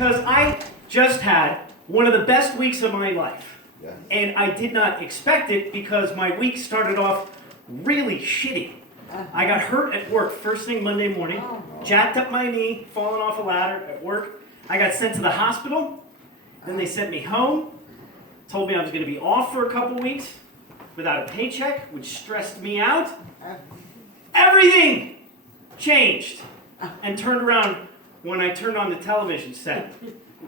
because I just had one of the best weeks of my life. Yeah. And I did not expect it because my week started off really shitty. I got hurt at work first thing Monday morning, jacked up my knee, falling off a ladder at work. I got sent to the hospital. Then they sent me home, told me I was going to be off for a couple weeks without a paycheck, which stressed me out. Everything changed and turned around when I turned on the television set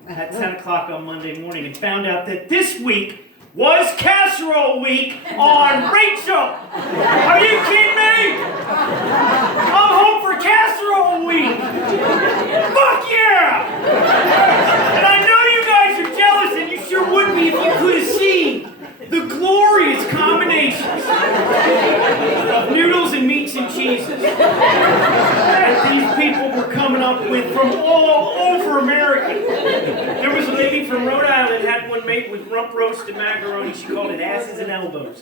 at 10 o'clock on Monday morning and found out that this week was Casserole Week on Rachel. Are you kidding me? I'm home for Casserole Week. Fuck yeah! And I know you guys are jealous, and you sure would be if you could have seen the glorious combinations of noodles and meats and cheeses that these people were coming up with from all over America. There was a lady from Rhode Island had one made with rump roast and macaroni. She called it asses and elbows.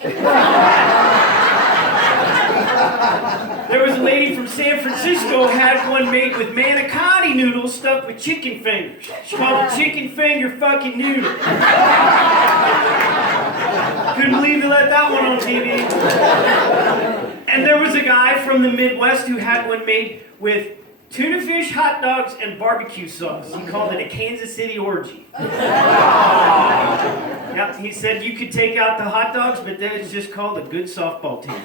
There was a lady from San Francisco had one made with manicotti noodles stuffed with chicken fingers. She called it chicken finger fucking noodle. Couldn't believe they let that one on TV. And there was a guy from the Midwest who had one made with tuna fish, hot dogs, and barbecue sauce. He called it a Kansas City orgy. Yep, he said you could take out the hot dogs, but then it's just called a good softball team.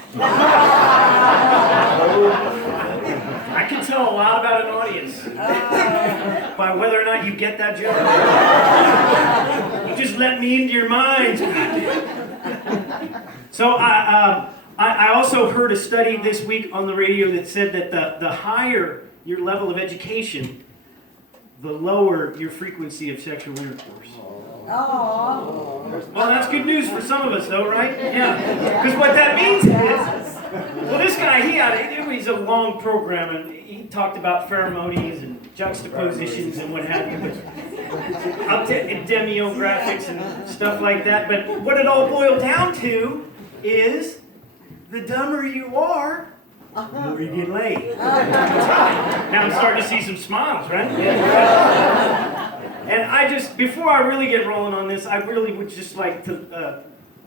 I can tell a lot about an audience by whether or not you get that joke. You just let me into your minds. So I also heard a study this week on the radio that said that the higher your level of education, the lower your frequency of sexual intercourse. Well, that's good news for some of us, though, right? Yeah. Because what that means is, well, this guy, he's a long program, and he talked about pheromones and juxtapositions and what have you, but up to demographics and stuff like that. But what it all boiled down to is the dumber you are, the more you get laid. Now I'm starting to see some smiles, right? And I just, before I really get rolling on this, I really would just like to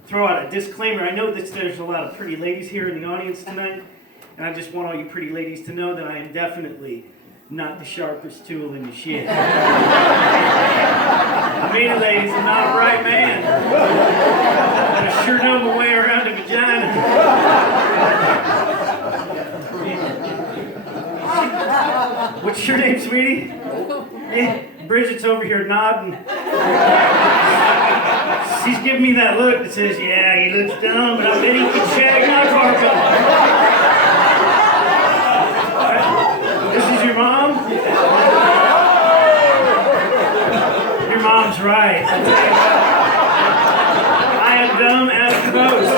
throw out a disclaimer. I know that there's a lot of pretty ladies here in the audience tonight, and I just want all you pretty ladies to know that I am definitely not the sharpest tool in the shed. I mean it, ladies, I'm not a bright man. But I sure know my way around a vagina. What's your name, sweetie? Yeah, Bridget's over here nodding. She's giving me that look that says, yeah, he looks dumb, but I bet he can shag my carpet. This is your mom? Your mom's right. I am dumb as the most.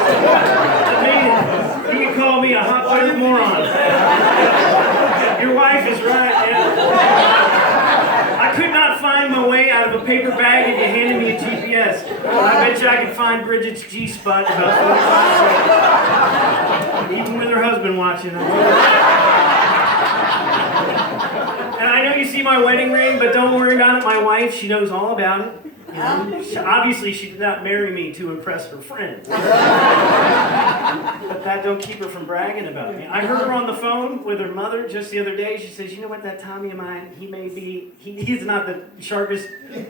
I mean, you can call me a hot-blooded moron. Your wife is right, man. I could not find my way out of a paper bag if you handed me a GPS. I bet you I could find Bridget's G-spot in about 45 seconds. Even with her husband watching. And I know you see my wedding ring, but don't worry about it. My wife, she knows all about it. You know? Obviously, she did not marry me to impress her friends. But that don't keep her from bragging about me. I heard her on the phone with her mother just the other day. She says, you know what, that Tommy of mine, he's not the sharpest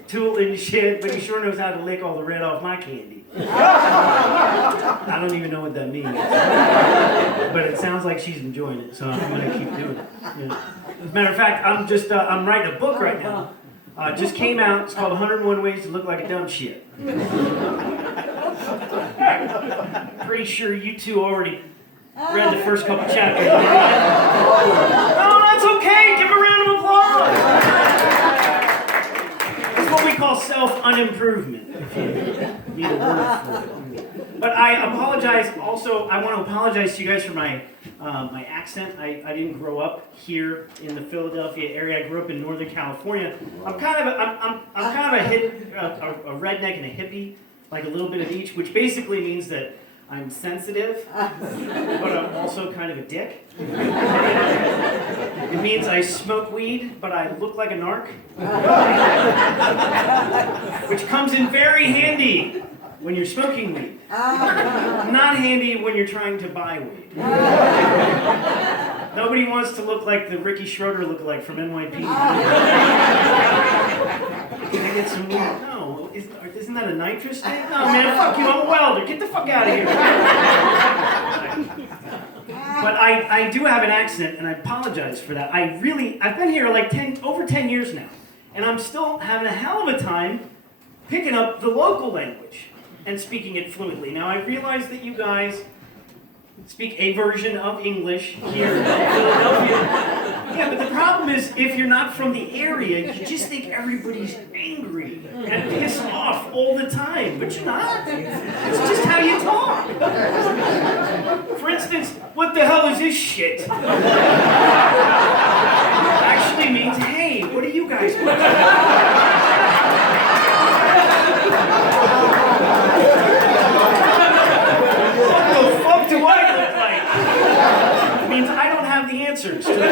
tool in the shed, but he sure knows how to lick all the red off my candy. I don't even know what that means. But it sounds like she's enjoying it, so I'm going to keep doing it. Yeah. As a matter of fact, I'm writing a book right now. Just came out. It's called 101 Ways to Look Like a Dumb Shit. Pretty sure you two already read the first couple chapters. No, that's okay. Give a round of applause. It's what we call self-unimprovement. If you need a word for it. But I apologize. Also, I want to apologize to you guys for my accent. I didn't grow up here in the Philadelphia area. I grew up in Northern California. I'm kind of a redneck and a hippie, like a little bit of each, which basically means that I'm sensitive, but I'm also kind of a dick. It means I smoke weed, but I look like a narc. Which comes in very handy when you're smoking weed. Not handy when you're trying to buy weed. Nobody wants to look like the Ricky Schroeder lookalike from NYPD. Can I get some weed? No. Isn't that a nitrous thing? No, man, fuck you, I'm a welder. Get the fuck out of here. But I do have an accent, and I apologize for that. I've been here like over 10 years now, and I'm still having a hell of a time picking up the local language and speaking it fluently. Now, I realize that you guys speak a version of English here in Philadelphia. Yeah, but the problem is, if you're not from the area, you just think everybody's angry and pissed off all the time, but you're not. It's just how you talk. For instance, what the hell is this shit? Actually means, hey, what do you guys want? What the fuck do I look like? It means I don't have the answers to the questions.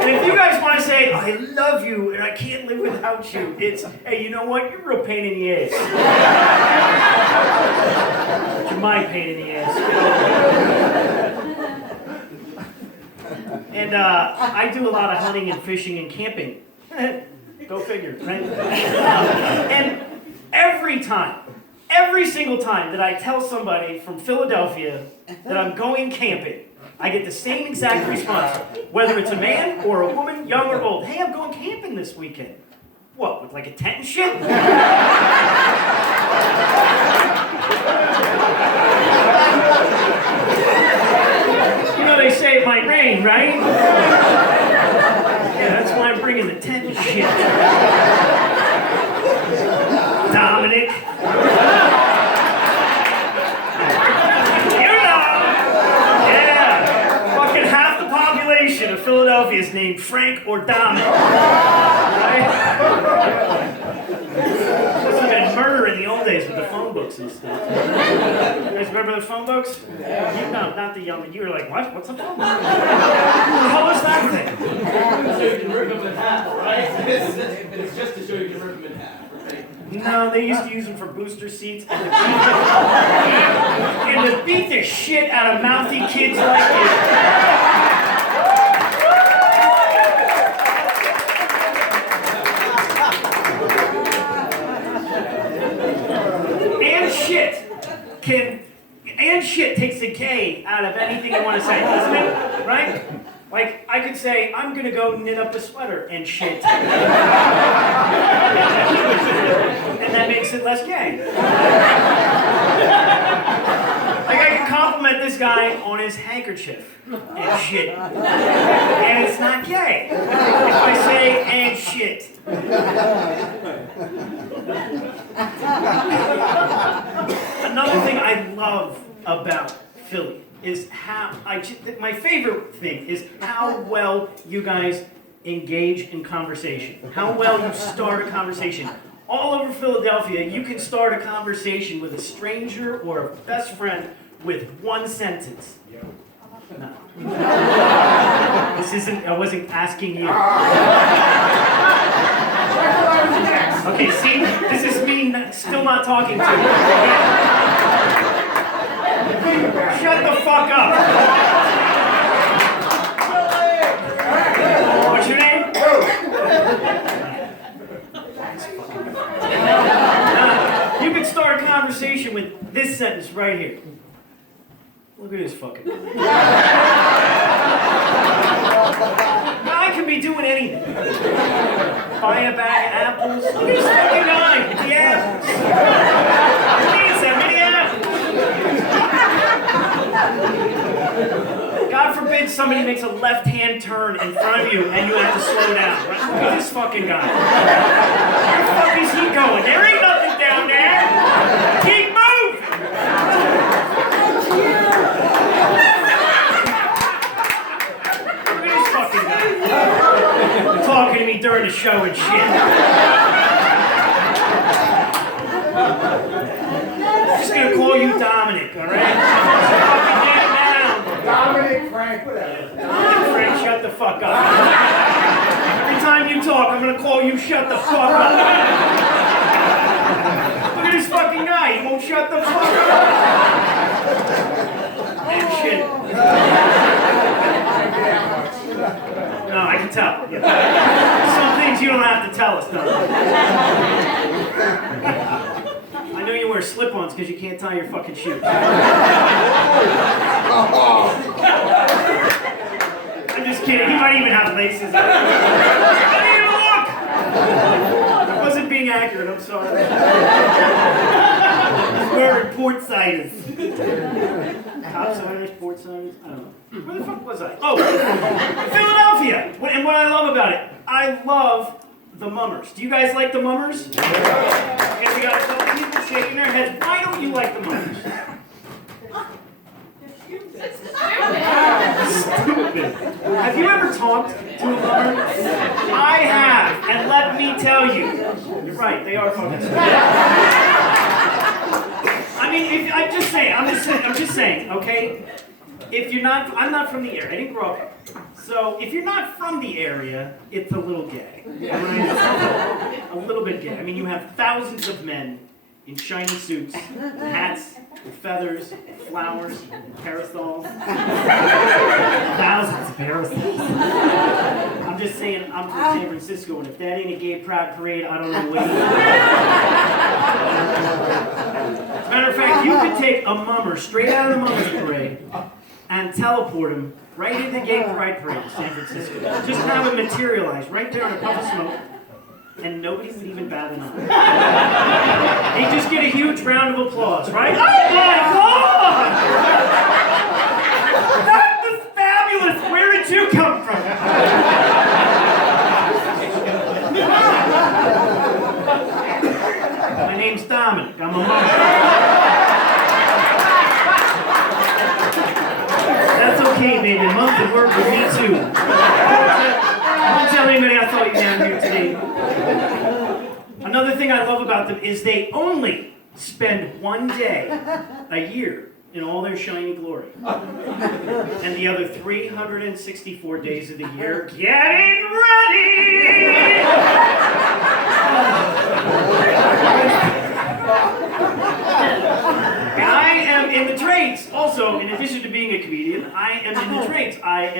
And if you guys want to say, I love you and I can't live without you, it's, hey, you know what? You're a real pain in the ass. You're my pain in the ass. And I do a lot of hunting and fishing and camping. Go figure, right? And every single time that I tell somebody from Philadelphia that I'm going camping, I get the same exact response, whether it's a man or a woman, young or old. Hey, I'm going camping this weekend. What, with like a tent and shit? You know, they say it might rain, right? Yeah, that's why I'm bringing the tent and shit. Dominic. You know. Yeah. Fucking half the population of Philadelphia is named Frank or Dominic. Right? Must have been murder in the old days with the phone books and stuff. You guys remember the phone books? Yeah. You, no, not the young one. You were like, what? What's a phone book? What the hell is that thing? So you can rip them in half, right? It's just to show you can rip them in half, right? No, they used to use them for booster seats and to beat the shit out of mouthy kids like you. And shit takes the K out of anything you want to say, doesn't it? Right? Like, I could say, I'm gonna go knit up a sweater and shit. And that makes it less gay. Like, I can compliment this guy on his handkerchief and shit. And it's not gay. If I say, and shit. Another thing I love about Philly is how my favorite thing is how well you guys engage in conversation. How well you start a conversation. All over Philadelphia, you can start a conversation with a stranger or a best friend with one sentence. No. This isn't, I wasn't asking you. Okay, see, this is me still not talking to you. Shut the fuck up. What's your name? You can start a conversation with this sentence right here. Look at this fucking guy. Now, I can be doing anything. Buy a bag of apples. Look at this fucking guy with the apples. He needs that many apples. God forbid somebody makes a left-hand turn in front of you and you have to slow down. Right? Look at this fucking guy. Where the fuck is he going? There ain't nothing down there. Keep moving. Look at this fucking guy. Talking to me during the show and shit. I'm just gonna call you Dominic, all right? Fucking damn down. Dominic, Frank, whatever. Dominic, Frank, shut the fuck up. Every time you talk, I'm gonna call you shut the fuck up. Look at this fucking guy. He won't shut the fuck up. Damn shit. No, I can tell. Yeah. Some things you don't have to tell us, Dominic. I know you wear slip-ons because you can't tie your fucking shoes. I'm just kidding. He might even have laces. I didn't even look. I wasn't being accurate. I'm sorry. He's wearing port-siders. Top-siders, port-siders. I don't know. Where the fuck was I? Oh, Philadelphia. And what I love about it, I love the Mummers. Do you guys like the Mummers? Okay, we got a couple people shaking their heads. Why don't you like the Mummers? Stupid. Have you ever talked to a mummer? I have, and let me tell you. You're right, they are fucking stupid. I mean, I'm just saying, okay? If you're not, I'm not from the area. I didn't grow up here. So if you're not from the area, it's a little gay. Right? A little bit gay. I mean, you have thousands of men in shiny suits, hats, with feathers, flowers, parasols. Thousands of parasols. I'm just saying, I'm from San Francisco, and if that ain't a gay pride parade, I don't know what it is. As a matter of fact, you could take a mummer straight out of the Mummers Parade and teleport him right into the gay pride parade in San Francisco. Just have him materialize right there in a puff of smoke, and nobody would even bat an eye. He'd just get a huge round of applause, right? Oh my God! That was fabulous! Where did you come from? My name's Dominic. I'm a mummer. That's okay, baby. A month of work with me too. I won't tell anybody I saw you down here today. Another thing I love about them is they only spend one day a year in all their shiny glory. And the other 364 days of the year, getting ready! And I am in the trades. Also, in addition to being a comedian, I am in the trades. I've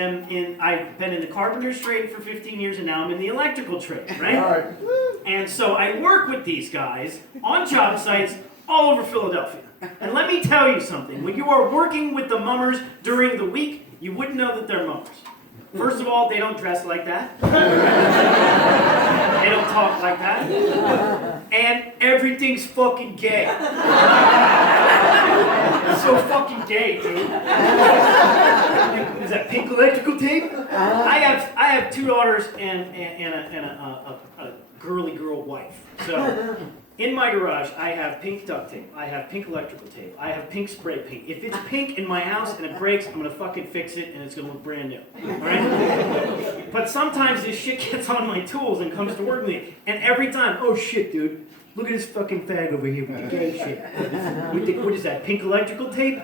been in the carpenter's trade for 15 years, and now I'm in the electrical trade, right? And so I work with these guys on job sites all over Philadelphia. And let me tell you something. When you are working with the mummers during the week, you wouldn't know that they're mummers. First of all, they don't dress like that. They don't talk like that. And everything's fucking gay. It's so fucking gay, dude. Is that pink electrical tape? I have two daughters and a girly girl wife. So in my garage, I have pink duct tape. I have pink electrical tape. I have pink spray paint. If it's pink in my house and it breaks, I'm gonna fucking fix it and it's gonna look brand new. Alright? But sometimes this shit gets on my tools and comes to work with me. And every time, oh shit, dude, look at this fucking fag over here with the gay shit. What is that, pink electrical tape?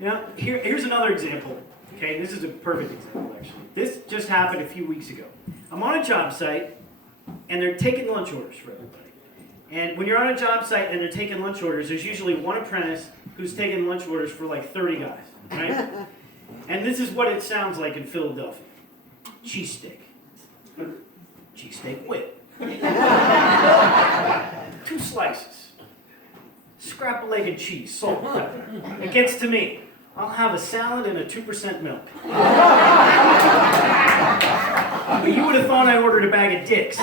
Yeah, here's another example. Okay, this is a perfect example actually. This just happened a few weeks ago. I'm on a job site and they're taking lunch orders for everybody. And when you're on a job site and they're taking lunch orders, there's usually one apprentice who's taking lunch orders for like 30 guys, right? And this is what it sounds like in Philadelphia. Cheesesteak. Cheesesteak whip. 2 slices. Scrap a leg of cheese, salt and pepper. It gets to me. I'll have a salad and a 2% milk. But you would have thought I ordered a bag of dicks.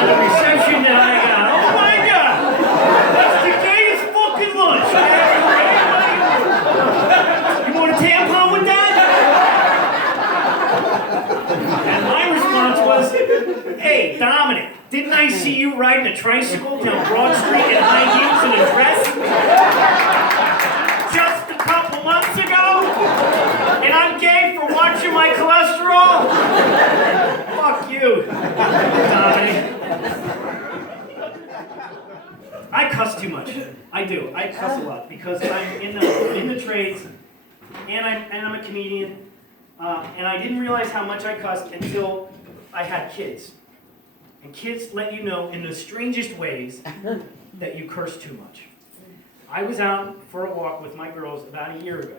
The reception that I got, oh my God! That's the gayest fucking lunch I ever had. You want a tampon with that? And my response was, hey, Dominic, didn't I see you riding a tricycle down Broad Street in high heels and a dress? Just a couple months ago? And I'm gay for watching my cholesterol? Fuck you, Dominic. I cuss too much. I do. I cuss a lot because I'm in the trades, and I'm a comedian, and I didn't realize how much I cussed until I had kids. And kids let you know in the strangest ways that you curse too much. I was out for a walk with my girls about a year ago,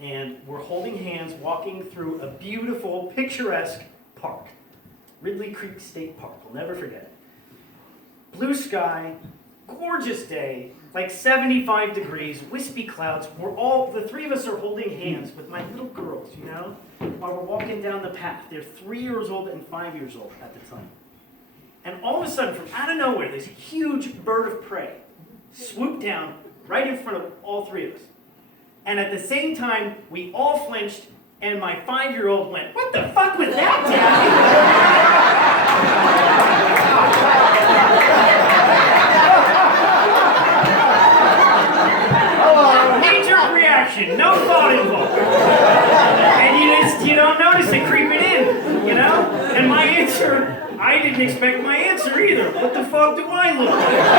and we're holding hands walking through a beautiful, picturesque park. Ridley Creek State Park. I'll never forget it. Blue sky, gorgeous day, like 75 degrees, wispy clouds. The three of us are holding hands with my little girls, you know, while we're walking down the path. They're 3 years old and 5 years old at the time. And all of a sudden, from out of nowhere, this huge bird of prey swooped down right in front of all three of us. And at the same time, we all flinched, and my 5-year-old went, "What the fuck was that, Daddy?" Knee-jerk reaction, no thought involved. And you don't notice it creeping in, you know? And my answer, I didn't expect my answer either. What the fuck do I look like?